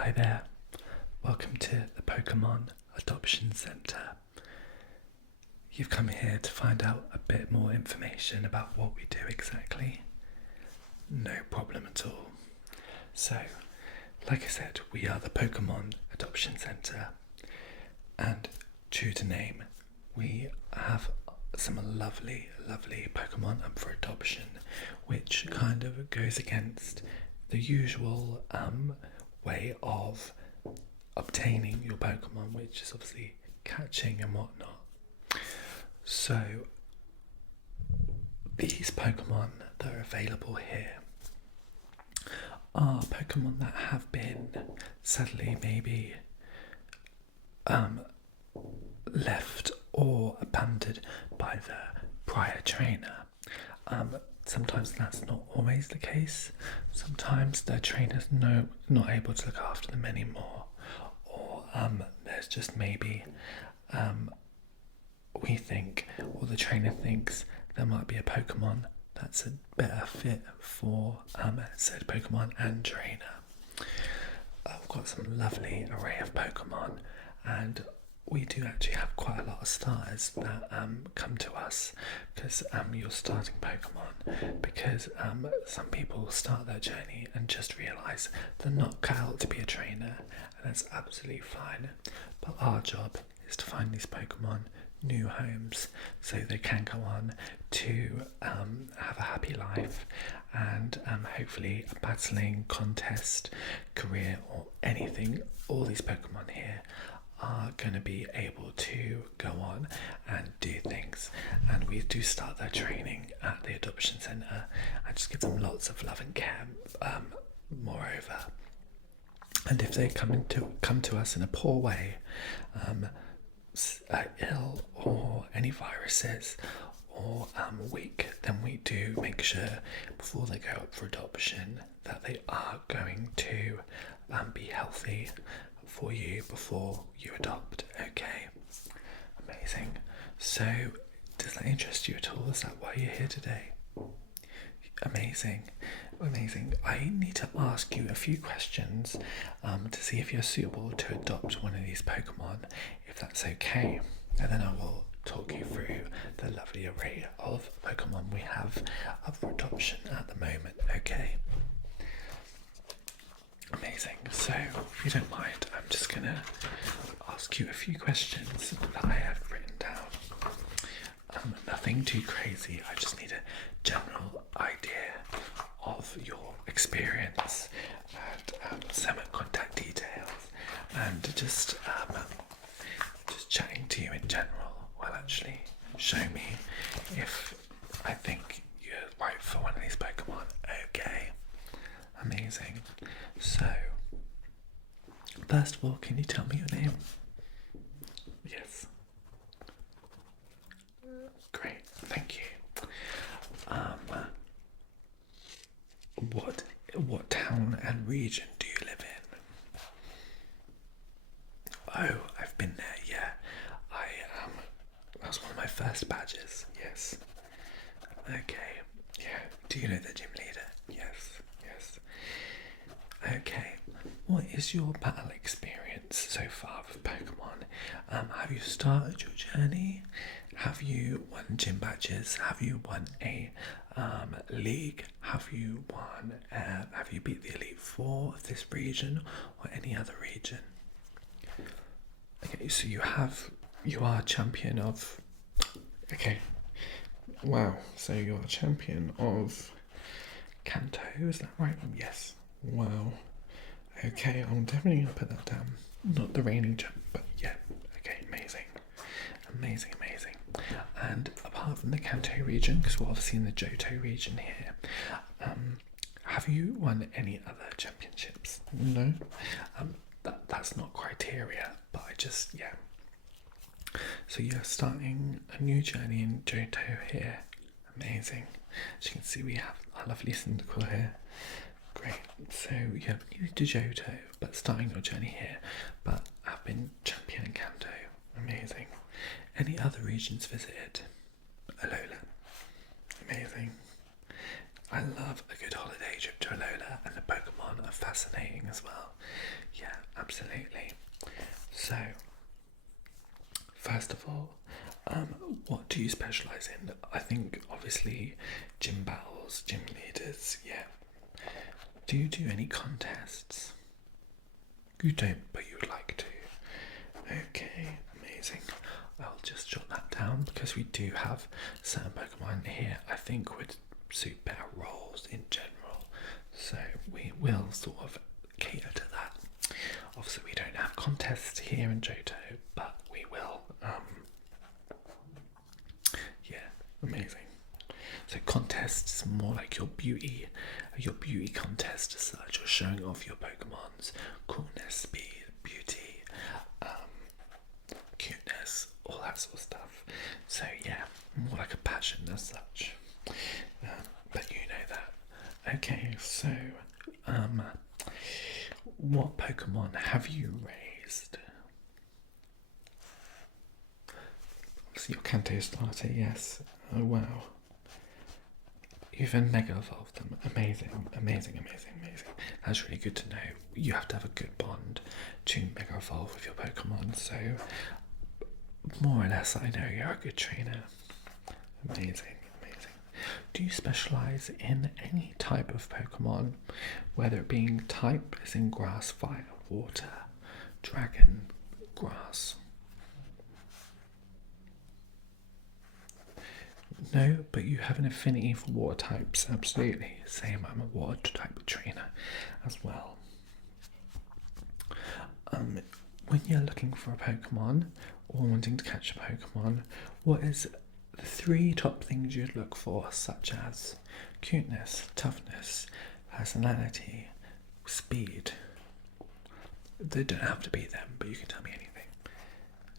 Hi there, welcome to the Pokemon Adoption Centre. You've come here to find out a bit more information about what we do exactly. No problem at all. So, like I said, we are the Pokemon Adoption Centre, and true to name, we have some lovely Pokemon up for adoption, which kind of goes against the usual way of obtaining your Pokemon, which is obviously catching and whatnot. So these Pokemon that are available here are Pokemon that have been sadly maybe left or abandoned by the prior trainer. Sometimes that's not always the case. Sometimes their trainer's not able to look after them anymore, or there's just maybe we think, or the trainer thinks, there might be a Pokemon that's a better fit for said Pokemon and trainer. I've got some lovely array of Pokemon, and we do actually have quite a lot of starters that come to us because you're starting Pokemon, because some people start their journey and just realise they're not cut out to be a trainer, and that's absolutely fine. But our job is to find these Pokemon new homes so they can go on to have a happy life and hopefully a battling contest career or anything. All these Pokemon here are going to be able to go on and do things, and we do start their training at the adoption centre and just give them lots of love and care. Moreover, and if they come to us in a poor way, ill or any viruses or weak, then we do make sure before they go up for adoption that they are going to be healthy for you before you adopt. Okay, amazing. So does that interest you at all? Is that why you're here today? Amazing. I need to ask you a few questions to see if you're suitable to adopt one of these Pokemon, if that's okay. And then I will talk you through the lovely array of Pokemon we have up for adoption at the moment. Okay. Amazing. So, if you don't mind, I'm just going to ask you a few questions that I have written down. Nothing too crazy. I just need a general idea of your experience and some contact details, and just chatting to you in general will actually show me if I think you're right for one of these Pokemon. Okay. Amazing. So, first of all, can you tell me your name? Yes. Great, thank you. What town and region do you live in? Oh, I've been there. Yeah, that was one of my first badges. Yes. Okay. Yeah. Do you know the gym leader? Yes. Okay, what is your battle experience so far with Pokemon? Have you started your journey? Have you won gym badges? Have you won a league? Have you beat the Elite Four of this region or any other region? Okay, so you are champion of. Okay, wow. So you're a champion of Kanto, is that right? Yes. Wow. Okay, I'm definitely gonna put that down. Not the reigning champ, but yeah. Okay, amazing. And apart from the Kanto region, because we're obviously in the Johto region here, have you won any other championships? No. That's not criteria, but yeah. So you're starting a new journey in Johto here. Amazing. As you can see, we have our lovely Cyndaquil here. Great. So you have new to Johto, but starting your journey here, but have been champion in Kanto. Amazing. Any other regions visited? Alola. Amazing. I love a good holiday trip to Alola, and the Pokemon are fascinating as well. Yeah, absolutely. So, first of all, what do you specialise in? I think obviously gym battles, gym leaders, yeah. Do you do any contests? You don't, but you would like to. Okay, amazing. I'll just jot that down because we do have certain Pokemon here I think would suit better roles in general. So we will sort of cater to that. Obviously we don't have contests here in Johto, but we will. Yeah, amazing. So contests more like your beauty contest as such, or showing off your Pokemon's coolness, speed, beauty, cuteness, all that sort of stuff. So yeah, more like a passion as such. But you know that. Okay, so what Pokemon have you raised? So your Kanto starter, yes. Oh wow. You've then Mega Evolved them. Amazing, amazing, amazing, amazing. That's really good to know. You have to have a good bond to Mega Evolve with your Pokemon, so more or less I know you're a good trainer. Amazing, amazing. Do you specialise in any type of Pokemon, whether it being type as in grass, fire, water, dragon, grass? No, but you have an affinity for water types, absolutely. Same, I'm a water type trainer as well. When you're looking for a Pokemon or wanting to catch a Pokemon, what is the 3 top things you'd look for, such as cuteness, toughness, personality, speed? They don't have to be them, but you can tell me anything.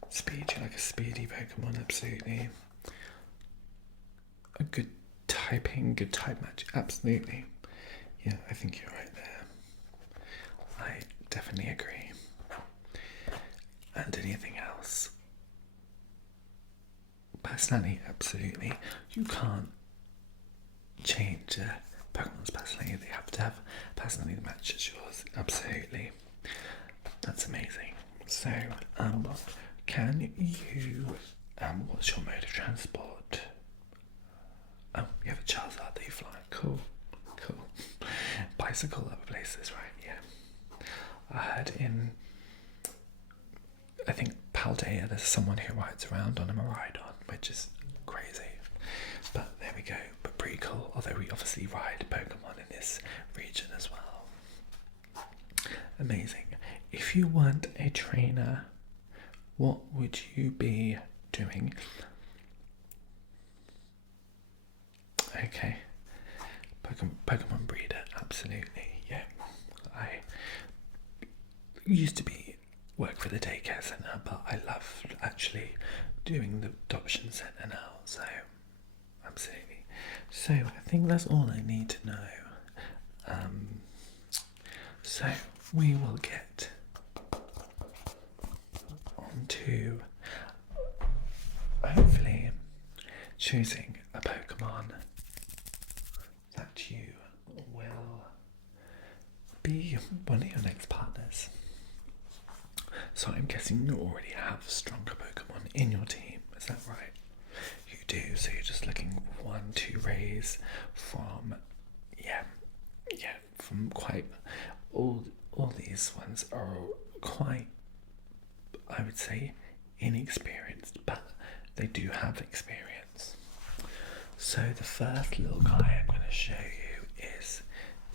Speed, you like a speedy Pokemon, absolutely. A good typing, good type match, absolutely. Yeah, I think you're right there. I definitely agree. And anything else? Personality, absolutely. You can't change Pokemon's personality. They have to have personality that matches yours, absolutely. That's amazing. So, can you, what's your mode of transport? Oh, you have a Charizard that you fly. Cool, cool. Bicycle other places, right? Yeah. I heard in, I think Paldea, there's someone who rides around on a Miraidon, which is crazy. But there we go. But pretty cool. Although we obviously ride Pokemon in this region as well. Amazing. If you weren't a trainer, what would you be doing? Okay, Pokemon breeder, absolutely, yeah. I used to work for the daycare centre, but I love actually doing the adoption centre now, so absolutely. So I think that's all I need to know. So we will get on to hopefully choosing a Pokemon that you will be one of your next partners. So I'm guessing you already have stronger Pokemon in your team, is that right? You do, so you're just looking for one to raise from, from quite, all these ones are quite, I would say, inexperienced, but they do have experience. So the first little guy I'm going to show you is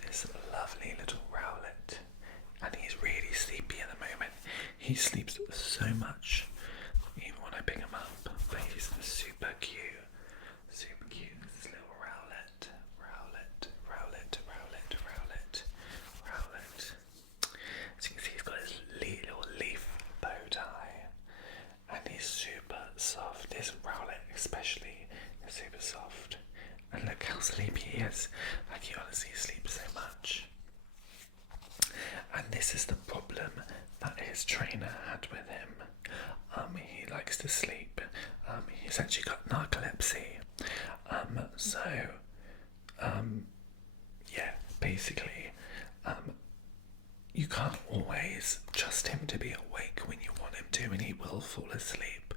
this lovely little Rowlet, and he's really sleepy at the moment. He sleeps so much, even when I pick him up, but he's super cute, this little Rowlet. As you can see, he's got his little leaf bow tie, and he's super soft. This Rowlet especially is super soft, and look how sleepy he is. Like, he honestly sleeps so much. And this is the problem that his trainer had with him. He likes to sleep. He's actually got narcolepsy. Basically, you can't always just trust him to be awake when you want him to, and he will fall asleep.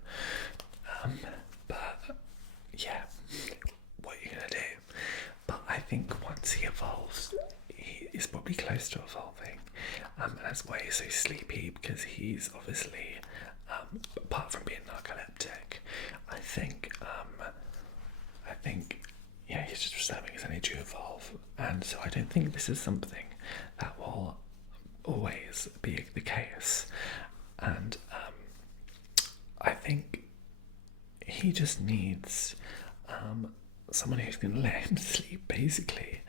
But yeah, what are you gonna do? But I think once he evolves, he is probably close to evolving. And that's why he's so sleepy, because he's obviously, apart from being narcoleptic, I think, yeah, he's just reserving his energy to evolve. And so I don't think this is something that will always be the case. And I think he just needs someone who's going to let him sleep, basically,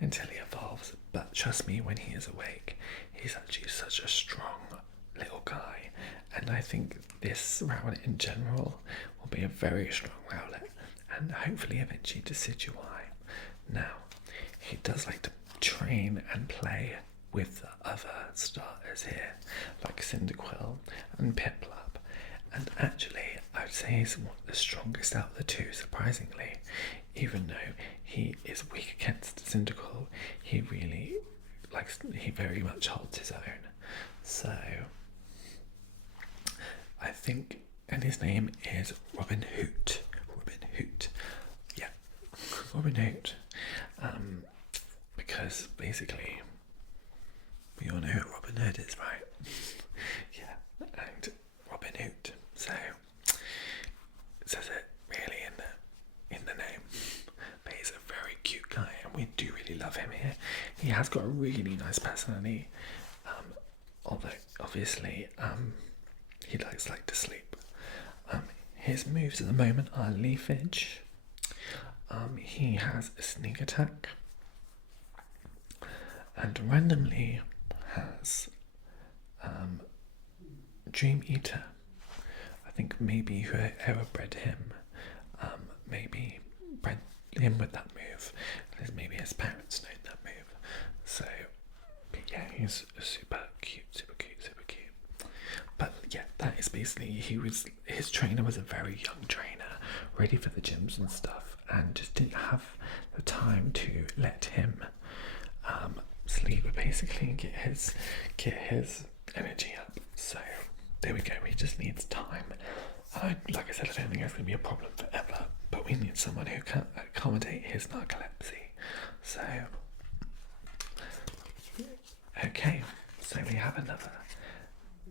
until he evolves. But trust me, when he is awake, he's actually such a strong little guy. And I think this Rowlet in general will be a very strong Rowlet, and hopefully eventually Decidueye. Now, he does like to train and play with the other starters here, like Cyndaquil and Piplup. And actually, I would say he's the strongest out of the two, surprisingly. Even though he is weak against Cyndaquil, he very much holds his own. So, I think, and his name is Robin Hood. Yeah, Robin Hood. Because basically, we all know who Robin Hood is, right? Yeah, and Robin Hood. So it says it really in the name. But he's a very cute guy, and we do really love him here. He has got a really nice personality. Although obviously he likes to sleep. His moves at the moment are Leafage. He has a Sneak Attack, and randomly has Dream Eater. I think maybe whoever bred him, maybe bred him with that move. Maybe his parents know that move. So, but yeah, he's super cute. But yeah, that is basically, his trainer was a very young trainer, ready for the gyms and stuff, and just didn't have the time to let him sleep, basically, and get his energy up. So there we go. He just needs time. Like I said, I don't think it's going to be a problem forever, but we need someone who can accommodate his narcolepsy. So okay, so we have another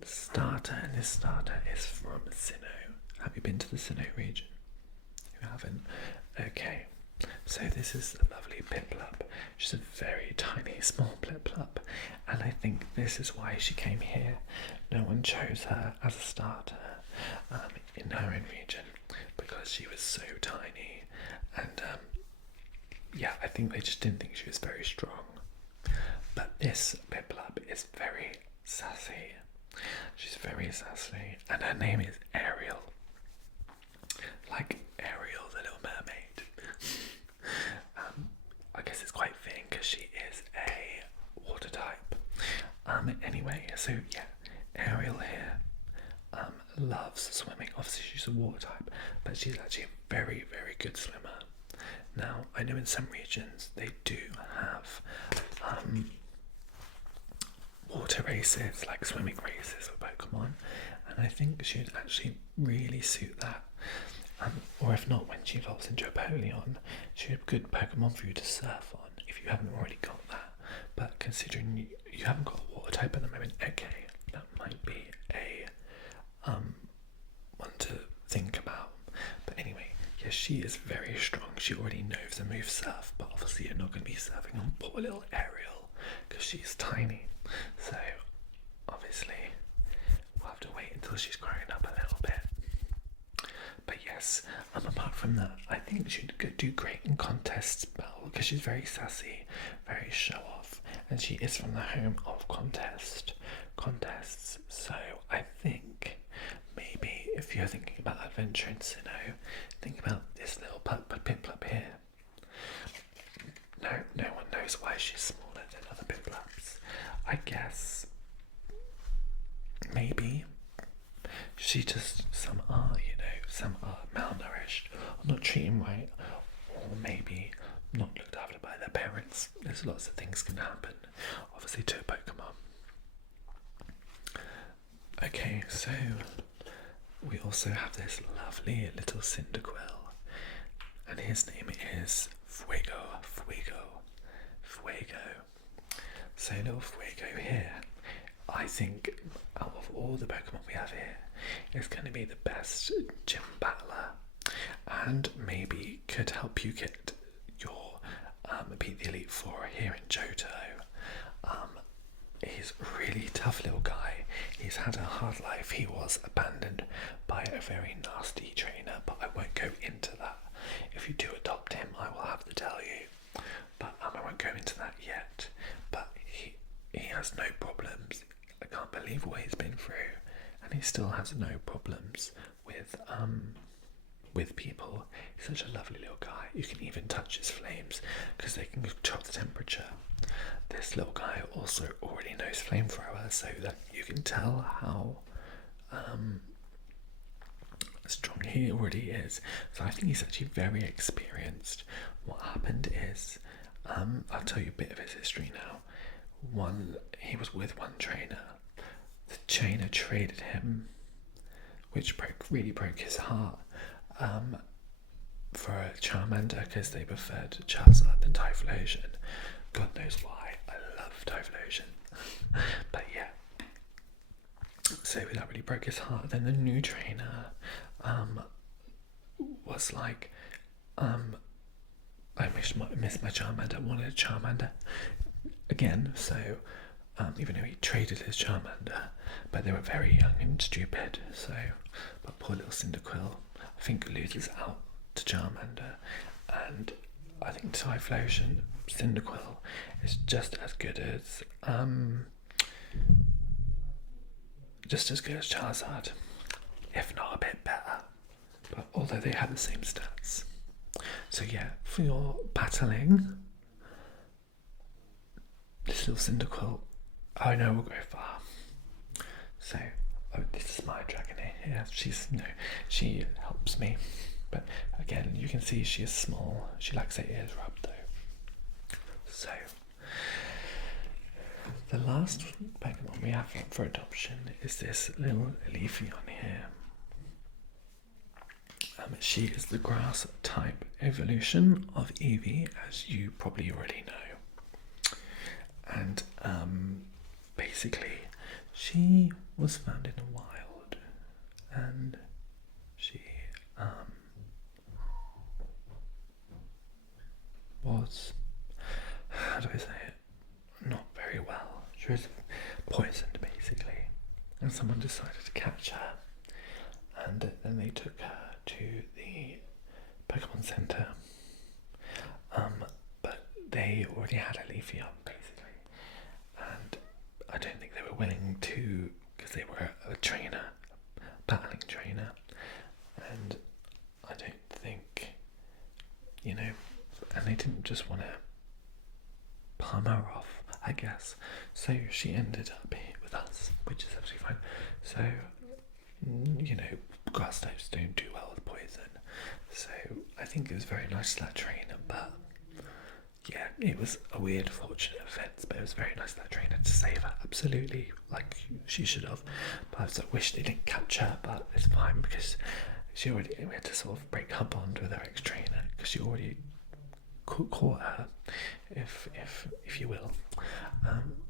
starter, and this starter is from Sinnoh. Have you been to the Sinnoh region? You haven't? Okay, so this is a lovely Piplup. She's a very tiny, small Piplup, and I think this is why she came here. No one chose her as a starter in her own region, because she was so tiny, and yeah, I think they just didn't think she was very strong. But this Piplup is very sassy. She's very sassy, and her name is Ariel. Like Ariel, the Little Mermaid. I guess it's quite fitting because she is a water type. Anyway, so yeah, Ariel here loves swimming. Obviously, she's a water type, but she's actually a very, very good swimmer. Now, I know in some regions they do have water races, like swimming races with Pokemon, and I think she'd actually really suit that. Or if not, when she evolves into a Polion, she'd be a good Pokemon for you to surf on, if you haven't already got that. But considering you haven't got a water type at the moment, okay, that might be a one to think about. But anyway, yes, she is very strong. She already knows the move Surf, but obviously you're not going to be surfing on poor little Ariel because she's tiny. So obviously we'll have to wait until she's grown up a little bit. But yes, apart from that, I think she'd do great in contests battle because she's very sassy, very show off, and she is from the home of contests. So I think maybe if you're thinking about adventure in Sinnoh, think about this little Piplup here. No one knows why she's smaller than other Piplups. I guess maybe she just, some are malnourished, or not treated right, or maybe not looked after by their parents. There's lots of things can happen, obviously, to a Pokemon. Okay, so we also have this lovely little Cyndaquil, and his name is Fuego. So little Fuego here, I think out of all the Pokemon we have here, is going to be the best gym battler, and maybe could help you get your beat the Elite Four here in Johto. He's a really tough little guy. He's had a hard life. He was abandoned by a very nasty trainer, but I won't go into that. If you do adopt him, I will have to tell you. But I won't go into that yet. But he has no problems. I can't believe what he's been through, and he still has no problems with people. He's such a lovely little guy. You can even touch his flames because they can control the temperature. This little guy also already knows flamethrower, so that you can tell how strong he already is. So I think he's actually very experienced. What happened is, I'll tell you a bit of his history now. He was with one trainer. The trainer traded him, which really broke his heart, for a Charmander because they preferred Charizard than Typhlosion. God knows why. I love Typhlosion. But yeah. So that really broke his heart. Then the new trainer was like, I missed my Charmander. I wanted a Charmander again. So even though he traded his Charmander, but they were very young and stupid. So, but poor little Cyndaquil, I think, loses out to Charmander, and I think Typhlosion Cyndaquil is just as good as Charizard, if not a bit better. But although they have the same stats. So yeah, for your battling, this little Cyndaquil, I know will go far. So, this is my dragon here. She helps me. But again, you can see she is small. She likes her ears rubbed though. So, the last Pokemon we have for adoption is this little Leafeon here. She is the grass type evolution of Eevee, as you probably already know. And basically, she was found in the wild, and she was, how do I say it, not very well. She was poisoned basically, and someone decided to catch her, and then they took her to the Pokemon Center, but they already had a Leafeon basically, and I don't think they were willing to, because they were a trainer, a battling trainer, and I don't think, and they didn't just want to palm her off, I guess. So she ended up here with us, which is absolutely fine. So, grass types don't do well with poison. So I think it was very nice to that trainer, but yeah, it was a weird, fortunate event, but it was very nice of that trainer to save her, absolutely, like she should have. But I wish they didn't catch her, but it's fine because we had to sort of break her bond with our ex-trainer because she already caught her, if you will.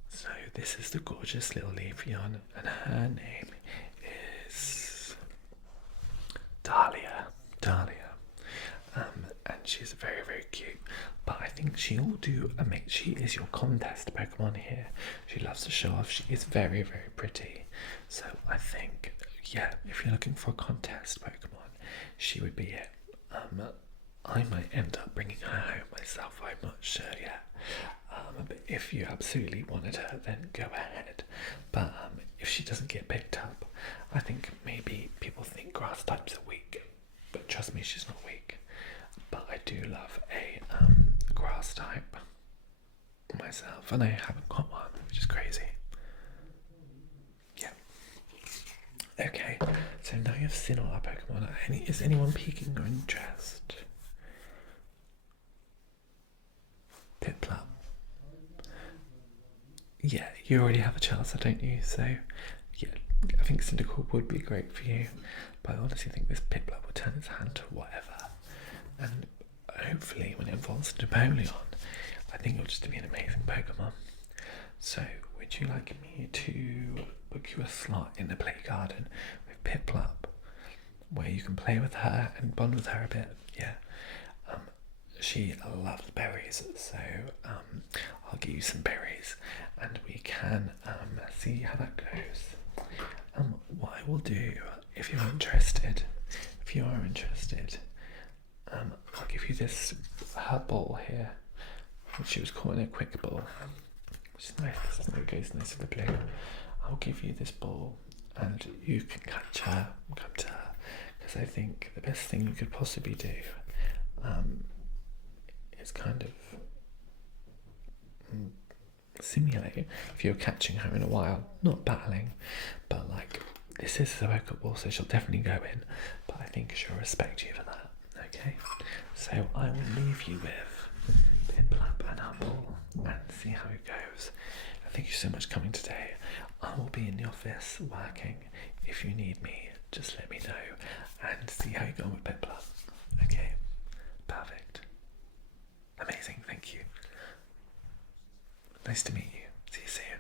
So this is the gorgeous little Leafeon, and her name is Dahlia. And she's very, very cute. But I think she'll do she is your contest Pokemon here. She loves to show off. She is very, very pretty. So I think, yeah, if you're looking for a contest Pokemon, she would be it. I might end up bringing her home myself. I'm not sure yet. But if you absolutely wanted her, then go ahead. But if she doesn't get picked up, I think maybe people think grass types are weak. But trust me, she's not weak. But I do love a grass type myself, and I haven't got one, which is crazy. Yeah. Okay, so now you've seen all our Pokemon. Is anyone piquing your interest? Piplup. Yeah, you already have a Charizard, don't you? So, yeah, I think Cyndaquil would be great for you, but I honestly think this Piplup will turn its hand to whatever, and hopefully when it evolves to Napoleon, I think it'll just be an amazing Pokemon. So, would you like me to book you a slot in the play garden with Piplup, where you can play with her and bond with her a bit? Yeah. She loves berries, so I'll give you some berries, and we can see how that goes. What I will do, if you're interested, I'll give you this her ball here, which she was calling a quick ball, which is nice. It goes nice with the blue. I'll give you this ball, and you can catch her and come to her, because I think the best thing you could possibly do is kind of simulate if you're catching her in a while, not battling, but like this is a Pokeball, so she'll definitely go in, but I think she'll respect you for that. Okay, so I will leave you with Piplup and our ball and see how it goes. Thank you so much for coming today. I will be in the office working. If you need me, just let me know and see how you go with Piplup. Okay, perfect. Amazing, thank you. Nice to meet you. See you soon.